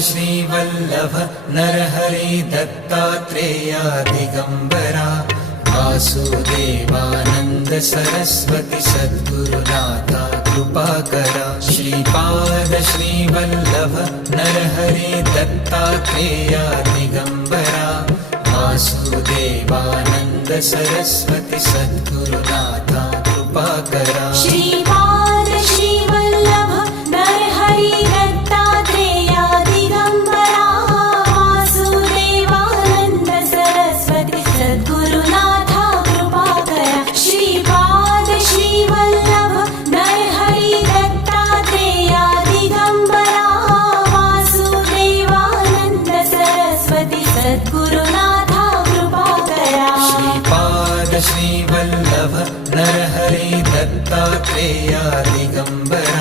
Shrivallabh Narhari Dattatreya Digambara Vasudevananda Saraswati सद्गुरुनाथा कृपाकरा Shripad Shrivallabh Narhari Dattatreya Digambara Vasudevananda Saraswati सद्गुरुनाथा कृपाकरा Shri Shrivallabh Narhare Dattatreya Digambar.